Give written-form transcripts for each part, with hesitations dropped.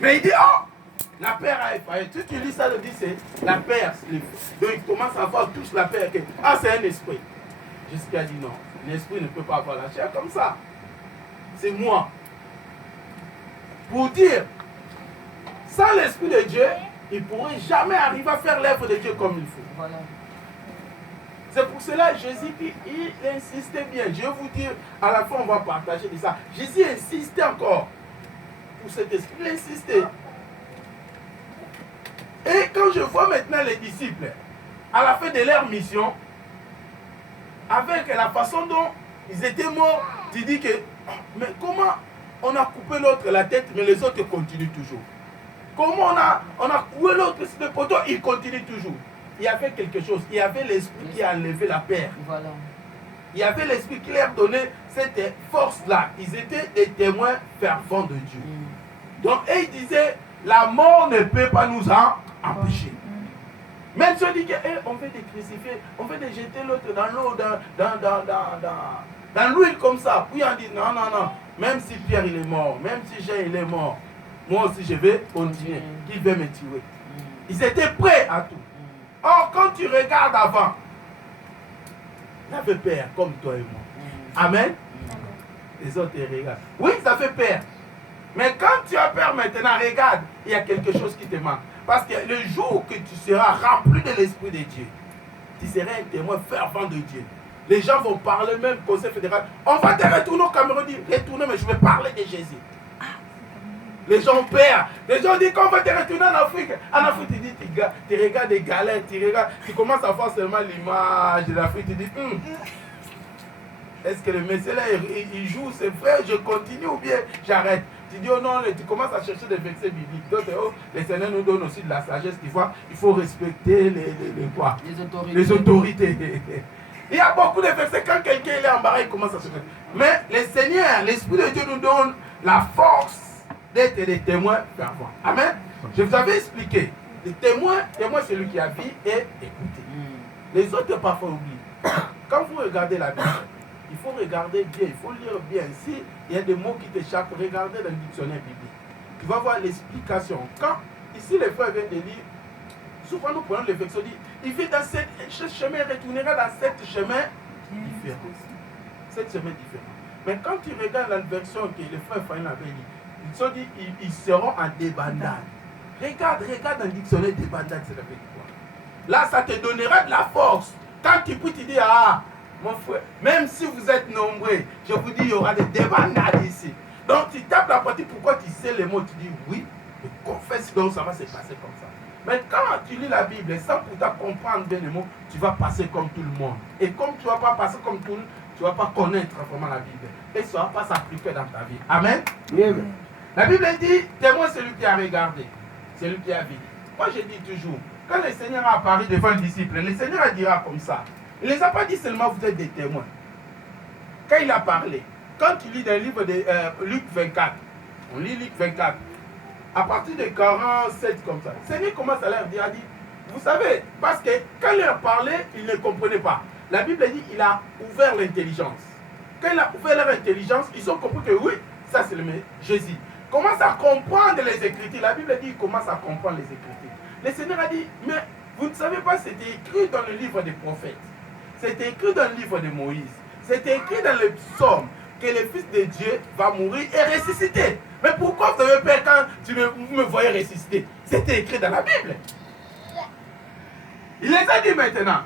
Mais il dit, oh, la paix a effrayé. Tu lis ça, le dit, c'est la paix. Donc il commence à voir tous la paix. Ah, c'est un esprit. Jusqu'à dit non, l'esprit ne peut pas avoir la chair comme ça. C'est moi. Pour dire, sans l'esprit de Dieu, il ne pourrait jamais arriver à faire l'œuvre de Dieu comme il faut. Voilà. C'est pour cela que Jésus il insistait bien. Je vais vous dire, à la fin on va partager de ça. Jésus insistait encore pour cet esprit. Il insistait. Et quand je vois maintenant les disciples, à la fin de leur mission, avec la façon dont ils étaient morts, tu dis que, mais comment on a coupé l'autre la tête, mais les autres continuent toujours? Comment on a coupé l'autre sur le poteau, il continue toujours? Il y avait quelque chose. Il y avait l'esprit qui a enlevé la paix. Voilà. Il y avait l'esprit qui leur donnait cette force-là. Ils étaient des témoins fervents de Dieu. Donc, et ils disaient, la mort ne peut pas nous en empêcher. Même si on dit qu'on veut les crucifier, on veut les jeter l'autre dans l'eau, dans l'huile comme ça. Puis on dit, non, non, non. Même si Pierre il est mort, même si Jean il est mort, moi aussi je vais continuer. Qui veut me tuer? Ils étaient prêts à tout. Or, quand tu regardes avant, ça fait peur, comme toi et moi. Amen. Les autres ils regardent. Oui, ça fait peur. Mais quand tu as peur maintenant, regarde, il y a quelque chose qui te manque. Parce que le jour que tu seras rempli de l'Esprit de Dieu, tu seras un témoin fervent de Dieu. Les gens vont parler, même au Conseil fédéral. On va te retourner au Cameroun, dire, retourner, mais je vais parler de Jésus. Les gens ont peur. Les gens disent qu'on va te retourner en Afrique. En Afrique, tu dis, tu regardes des galères, tu commences à voir seulement l'image de l'Afrique. Tu dis, est-ce que le monsieur là, il joue, c'est vrai, je continue ou bien j'arrête? Tu dis, oh non, tu commences à chercher des versets bibliques. Donc, oh, le Seigneur nous donne aussi de la sagesse. Il faut respecter les autorités. Il y a beaucoup de versets. Quand quelqu'un est en bas, il commence à chercher. Mais le Seigneur, l'Esprit de Dieu nous donne la force d'être des témoins fervents. Amen. Je vous avais expliqué. Le témoin, c'est celui qui a vu et écouté. Les autres parfois oublient. Quand vous regardez la Bible, il faut regarder bien, il faut lire bien. S'il y a des mots qui t'échappent, regardez dans le dictionnaire biblique. Tu vas voir l'explication. Quand, ici, les frères viennent de lire, souvent nous prenons les versets, il fait dans ce chemin, il retournera dans ce chemin différent. Cette chemin différent. Mais quand tu regardes la version que les frères Faïn avait dit, ils ont dit ils seront en débandade. Regarde dans le dictionnaire débandade, c'est avec quoi? Là, ça te donnera de la force. Quand tu peux te dire, ah, mon frère, même si vous êtes nombreux, je vous dis, il y aura des débandades ici. Donc, tu tapes la partie, pourquoi tu sais les mots, tu dis oui, et confesse, donc ça va se passer comme ça. Mais quand tu lis la Bible, sans pourtant comprendre bien les mots, tu vas passer comme tout le monde. Et comme tu ne vas pas passer comme tout le monde, tu ne vas pas connaître vraiment la Bible. Et ça ne va pas s'appliquer dans ta vie. Amen. Amen. La Bible dit, témoin celui qui a regardé, celui qui a vu. Moi je dis toujours, quand le Seigneur a apparu devant le disciple, le Seigneur dira comme ça. Il ne les a pas dit seulement vous êtes des témoins. Quand il a parlé, quand tu lis dans le livre de Luc 24, on lit Luc 24, à partir de 47 comme ça, le Seigneur commence à leur dire, a dit, vous savez, parce que quand il leur parlait, ils ne comprenaient pas. La Bible dit il a ouvert l'intelligence. Quand il a ouvert leur intelligence, ils ont compris que oui, ça c'est le Jésus. Commence à comprendre les Écritures. La Bible dit il commence à comprendre les Écritures. Le Seigneur a dit, mais vous ne savez pas, c'était écrit dans le livre des prophètes. C'était écrit dans le livre de Moïse. C'était écrit dans le psaume que le Fils de Dieu va mourir et ressusciter. Mais pourquoi vous avez peur quand vous me voyez ressusciter? C'était écrit dans la Bible. Il les a dit maintenant.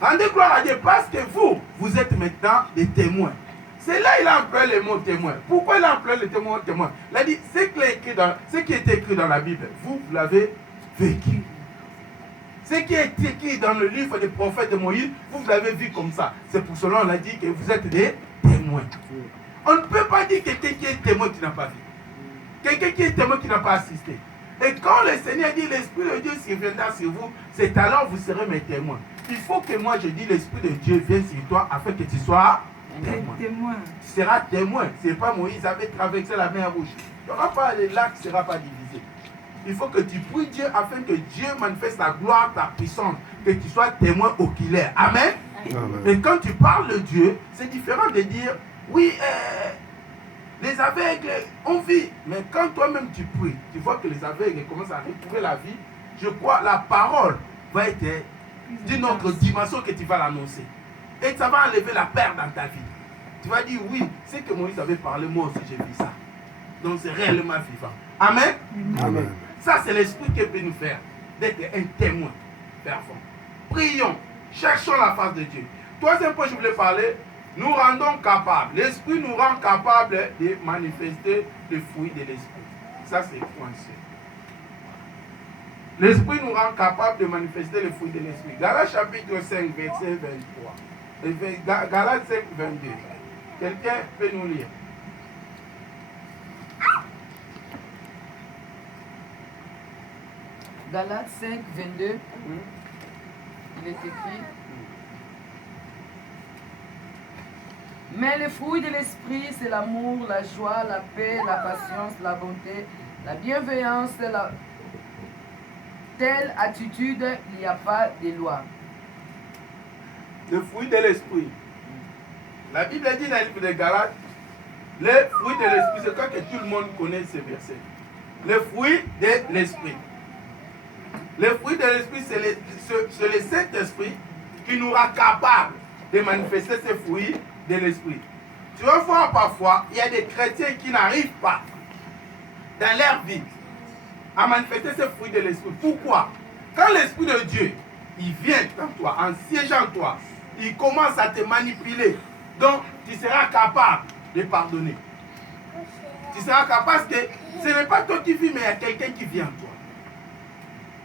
Rendez gloire à Dieu parce que vous êtes maintenant des témoins. C'est là qu'il a employé le mot témoin. Pourquoi il a employé le mot témoin? Il a dit, ce qui est écrit dans la Bible, vous l'avez vécu. Ce qui est écrit dans le livre des prophètes de Moïse, vous l'avez vu comme ça. C'est pour cela qu'on a dit que vous êtes des témoins. On ne peut pas dire quelqu'un qui est témoin qui n'a pas vu. Quelqu'un qui est témoin qui n'a pas assisté. Et quand le Seigneur dit l'Esprit de Dieu viendra sur vous, c'est alors vous serez mes témoins. Il faut que moi je dise l'Esprit de Dieu vienne sur toi afin que tu sois témoin. Tu seras témoin. Ce n'est pas Moïse avait traversé la mer rouge. Il n'y aura pas, le lac ne sera pas divisé. Il faut que tu pries Dieu afin que Dieu manifeste ta gloire, ta puissance, que tu sois témoin oculaire. Amen. Amen. Et quand tu parles de Dieu, c'est différent de dire, oui, Les aveugles ont vu. Mais quand toi-même tu pries, tu vois que les aveugles commencent à retrouver la vie. Je crois la parole va être d'une autre dimension que tu vas l'annoncer. Et ça va enlever la peur dans ta vie. Tu vas dire oui, c'est que Moïse avait parlé, moi aussi j'ai vu ça. Donc c'est réellement vivant. Amen. Amen. Ça c'est l'esprit qui peut nous faire d'être un témoin fervent. Prions, cherchons la face de Dieu. Troisième point, je voulais parler, nous rendons capables. L'esprit nous rend capables de manifester les fruits de l'esprit. Ça c'est point C. L'esprit nous rend capables de manifester les fruits de l'esprit. Galates chapitre 5, verset 23. Galates 5, 22. Quelqu'un peut nous lire? Galates 5, 22. Il est écrit. Mais les fruits de l'esprit, c'est l'amour, la joie, la paix, la patience, la bonté, la bienveillance, telle attitude, il n'y a pas de loi. Le fruit de l'esprit. La Bible dit dans le livre de Galates, les fruits de l'esprit, c'est quoi que tout le monde connaît ces versets. Le fruit de l'esprit. Le fruit de l'esprit, c'est le Saint-Esprit qui nous rend capables de manifester ces fruits de l'esprit. Tu vas voir parfois, il y a des chrétiens qui n'arrivent pas dans leur vie à manifester ces fruits de l'esprit. Pourquoi? Quand l'Esprit de Dieu, il vient dans toi, en siégeant en toi, il commence à te manipuler. Donc, tu seras capable de pardonner. Tu seras capable parce que ce n'est pas toi qui vis, mais il y a quelqu'un qui vit en toi.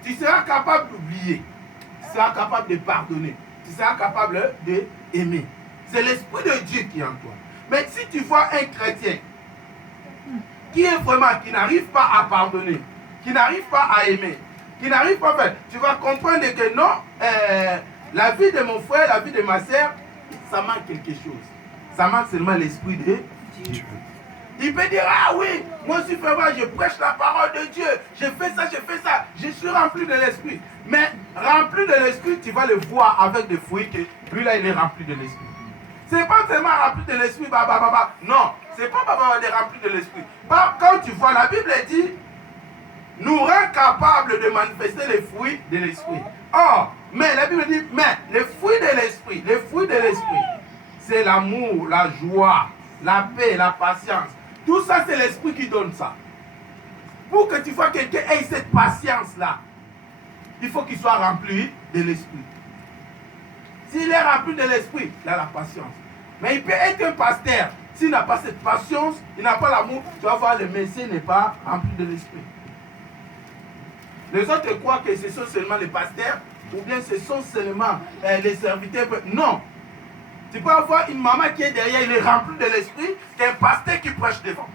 Tu seras capable d'oublier. Tu seras capable de pardonner. Tu seras capable d'aimer. C'est l'Esprit de Dieu qui est en toi. Mais si tu vois un chrétien qui est vraiment, qui n'arrive pas à pardonner, qui n'arrive pas à aimer, qui n'arrive pas à faire, tu vas comprendre que non, la vie de mon frère, la vie de ma soeur, ça manque quelque chose. Ça manque seulement l'Esprit de Dieu. Il peut dire, ah oui, moi aussi frère, je prêche la parole de Dieu, je fais ça, je suis rempli de l'Esprit. Mais rempli de l'Esprit, tu vas le voir avec des fruits que lui là, il est rempli de l'Esprit. C'est pas seulement rempli de l'Esprit, non, c'est pas rempli de l'Esprit. Quand tu vois, la Bible dit, nous rend capables de manifester les fruits de l'Esprit. Or, mais la Bible dit, mais les fruits de l'Esprit, c'est l'amour, la joie, la paix, la patience. Tout ça, c'est l'Esprit qui donne ça. Pour que tu vois quelqu'un ait cette patience-là, il faut qu'il soit rempli de l'Esprit. S'il est rempli de l'Esprit, il a la patience. Mais il peut être un pasteur. S'il n'a pas cette patience, il n'a pas l'amour, tu vas voir, le Messie n'est pas rempli de l'Esprit. Les autres croient que ce sont seulement les pasteurs, ou bien ce sont seulement les serviteurs. Non. Tu peux avoir une maman qui est derrière, il est rempli de l'esprit, qu'un pasteur qui prêche devant.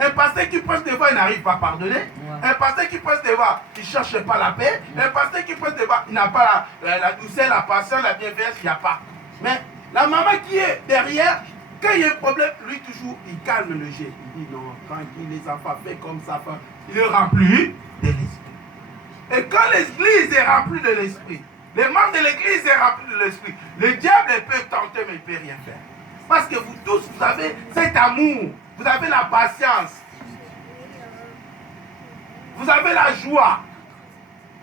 Un pasteur qui prêche devant, il n'arrive pas à pardonner. Un pasteur qui prêche devant, il ne cherche pas la paix. Un pasteur qui prêche devant, il n'a pas la douceur, la patience, la bienveillance, il n'y a pas. Mais la maman qui est derrière, quand il y a un problème, lui toujours, il calme le jeu. Il dit non, tranquille, les enfants, fais comme ça. Il est rempli de l'esprit. Et quand l'église est remplie de l'esprit, les membres de l'église sont remplis de l'esprit. Le diable peut tenter, mais il ne peut rien faire. Parce que vous tous, vous avez cet amour. Vous avez la patience. Vous avez la joie.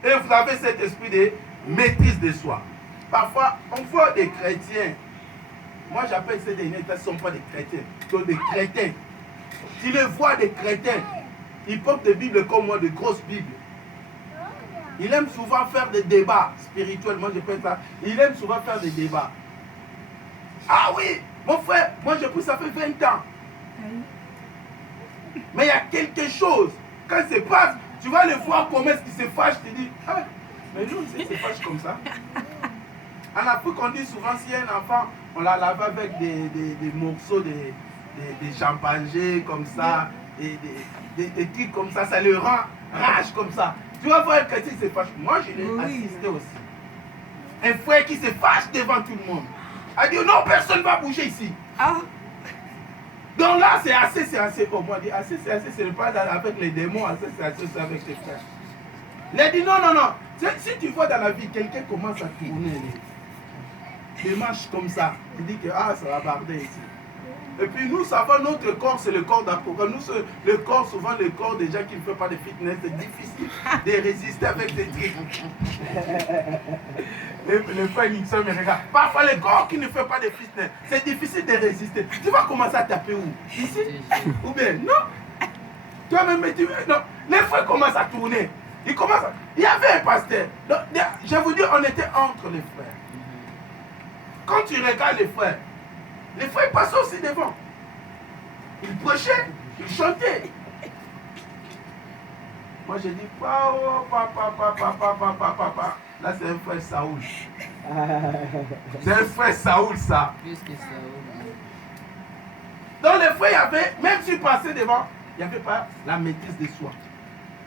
Et vous avez cet esprit de maîtrise de soi. Parfois, on voit des chrétiens. Moi, j'appelle ces derniers, ce ne sont pas des chrétiens. Ce sont des crétins. Tu les vois des crétins. Ils portent des Bibles comme moi, de grosses Bibles. Il aime souvent faire des débats spirituels. Moi, je fais ça. Il aime souvent faire des débats. Ah oui, mon frère, moi, je prie, ça fait 20 ans. Mais il y a quelque chose. Quand c'est pas, tu vas le voir comment est-ce qu'il se fâche. Tu dis, ah, mais nous, il se fâche comme ça. En Afrique, on dit souvent, si un enfant, on la lave avec des morceaux de chimpanzé comme ça, des trucs comme ça le rend rage comme ça. Tu vas voir un chrétien qui se fâche. Moi, je l'ai assisté aussi. Un frère qui se fâche devant tout le monde. A dit non, personne ne va bouger ici. Ah. Donc là, c'est assez. Pour moi, dit assez, ce n'est pas avec les démons, assez, c'est avec les frères. Il a dit non. Si tu vois dans la vie, quelqu'un commence à tourner les marches comme ça, il dit que ça va barder ici. Et puis nous savons, notre corps, c'est le corps d'Apocalypse. Nous, le corps, souvent le corps des gens qui ne font pas de fitness, c'est difficile de résister avec ces trucs. Le frère Nixon me regarde. Parfois, le corps qui ne fait pas de fitness, c'est difficile de résister. Tu vas commencer à taper où? Ici? Ou bien, non? Toi-même, tu veux, non. Les frères commencent à tourner. Il y avait un pasteur. Donc, je vous dis, on était entre les frères. Quand tu regardes les frères passaient aussi devant. Ils prêchaient, ils chantaient. Moi, j'ai dit, papa. Là, c'est un frère Saoul. C'est un frère Saoul, ça. Donc, les frères, il y avait, même s'ils passaient devant, il n'y avait pas la maîtrise de soi.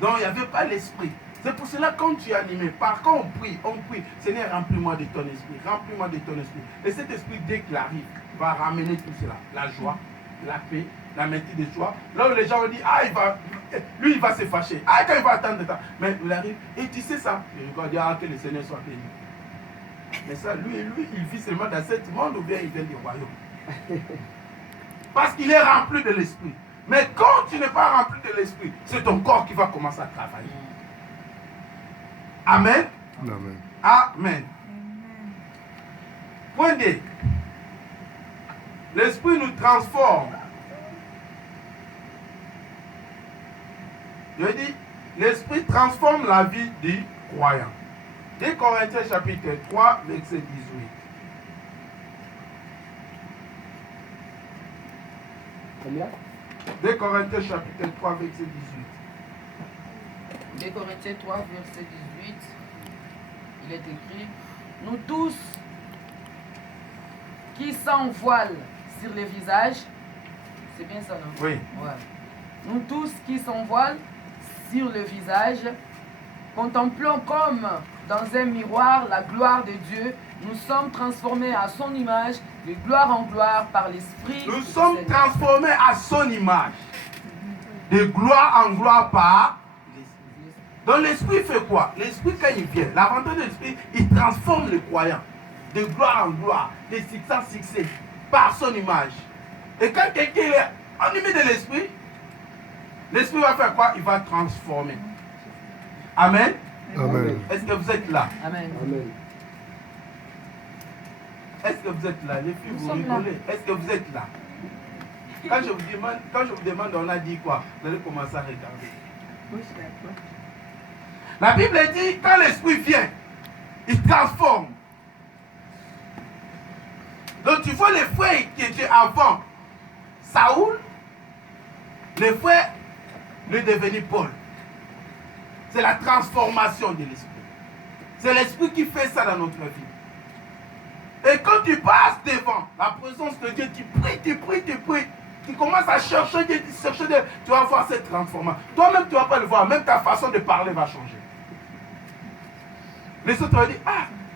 Donc, il n'y avait pas l'esprit. C'est pour cela, quand tu es animé, par quand on prie, Seigneur, remplis-moi de ton esprit, remplis-moi de ton esprit. Et cet esprit, dès qu'il arrive, va ramener tout cela. La joie, la paix, la maîtrise de soi. Là où les gens vont dire, lui, il va se fâcher. Quand il va attendre de temps. Mais il arrive, et tu sais ça. Il va dire, que le Seigneur soit béni. Mais ça, lui, il vit seulement dans ce monde ou bien il vient du royaume. Parce qu'il est rempli de l'esprit. Mais quand tu n'es pas rempli de l'esprit, c'est ton corps qui va commencer à travailler. Amen. Amen. Amen. Point D. L'esprit nous transforme. Je dis, l'esprit transforme la vie du croyant. 2 Corinthiens chapitre 3, verset 18. Combien? 2 Corinthiens chapitre 3, verset 18. 2 Corinthiens 3, verset 18. Il est écrit, nous tous qui sans voile sur les visages, c'est bien ça, non? Oui. Ouais. Nous tous qui sans voile sur le visage, contemplons comme dans un miroir la gloire de Dieu, nous sommes transformés à son image, de gloire en gloire par l'Esprit. Nous sommes transformés à son image, de gloire en gloire par l'Esprit. Donc l'Esprit fait quoi? L'Esprit, quand il vient, l'avantage de l'Esprit, il transforme le croyant de gloire en gloire, de succès en succès, par son image. Et quand quelqu'un est animé de l'Esprit, l'Esprit va faire quoi? Il va transformer. Amen. Amen. Est-ce que vous êtes là? Amen. Amen. Est-ce que vous êtes là? Les filles, vous rigolez. Est-ce que vous êtes là? Quand je vous demande, on a dit quoi? Vous allez commencer à regarder. La Bible dit, quand l'Esprit vient, il transforme. Donc tu vois les frères qui étaient avant Saoul, les frères lui devenus Paul. C'est la transformation de l'Esprit. C'est l'Esprit qui fait ça dans notre vie. Et quand tu passes devant la présence de Dieu, tu pries, tu commences à chercher Dieu, tu vas voir cette transformation. Toi-même, tu ne vas pas le voir, même ta façon de parler va changer. Les autres vont dire,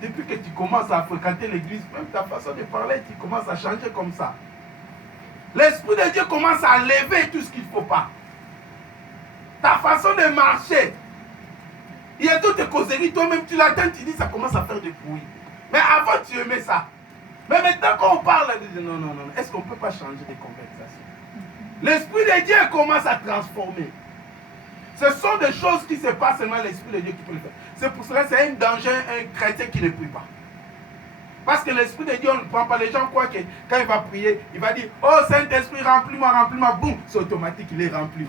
depuis que tu commences à fréquenter l'église, même ta façon de parler, tu commences à changer comme ça. L'Esprit de Dieu commence à enlever tout ce qu'il ne faut pas. Ta façon de marcher, il y a d'autres causeries, toi-même tu l'attends, tu dis ça commence à faire des bruits. Mais avant tu aimais ça. Mais maintenant quand on parle, on dit non, est-ce qu'on ne peut pas changer de conversation? L'Esprit de Dieu commence à transformer. Ce sont des choses qui se passent seulement l'Esprit de Dieu qui peut le faire. C'est pour cela que c'est un danger, un chrétien qui ne prie pas. Parce que l'Esprit de Dieu, on ne prend pas. Les gens croient que quand il va prier, il va dire, oh Saint-Esprit, remplis-moi, boum, c'est automatique, il est rempli.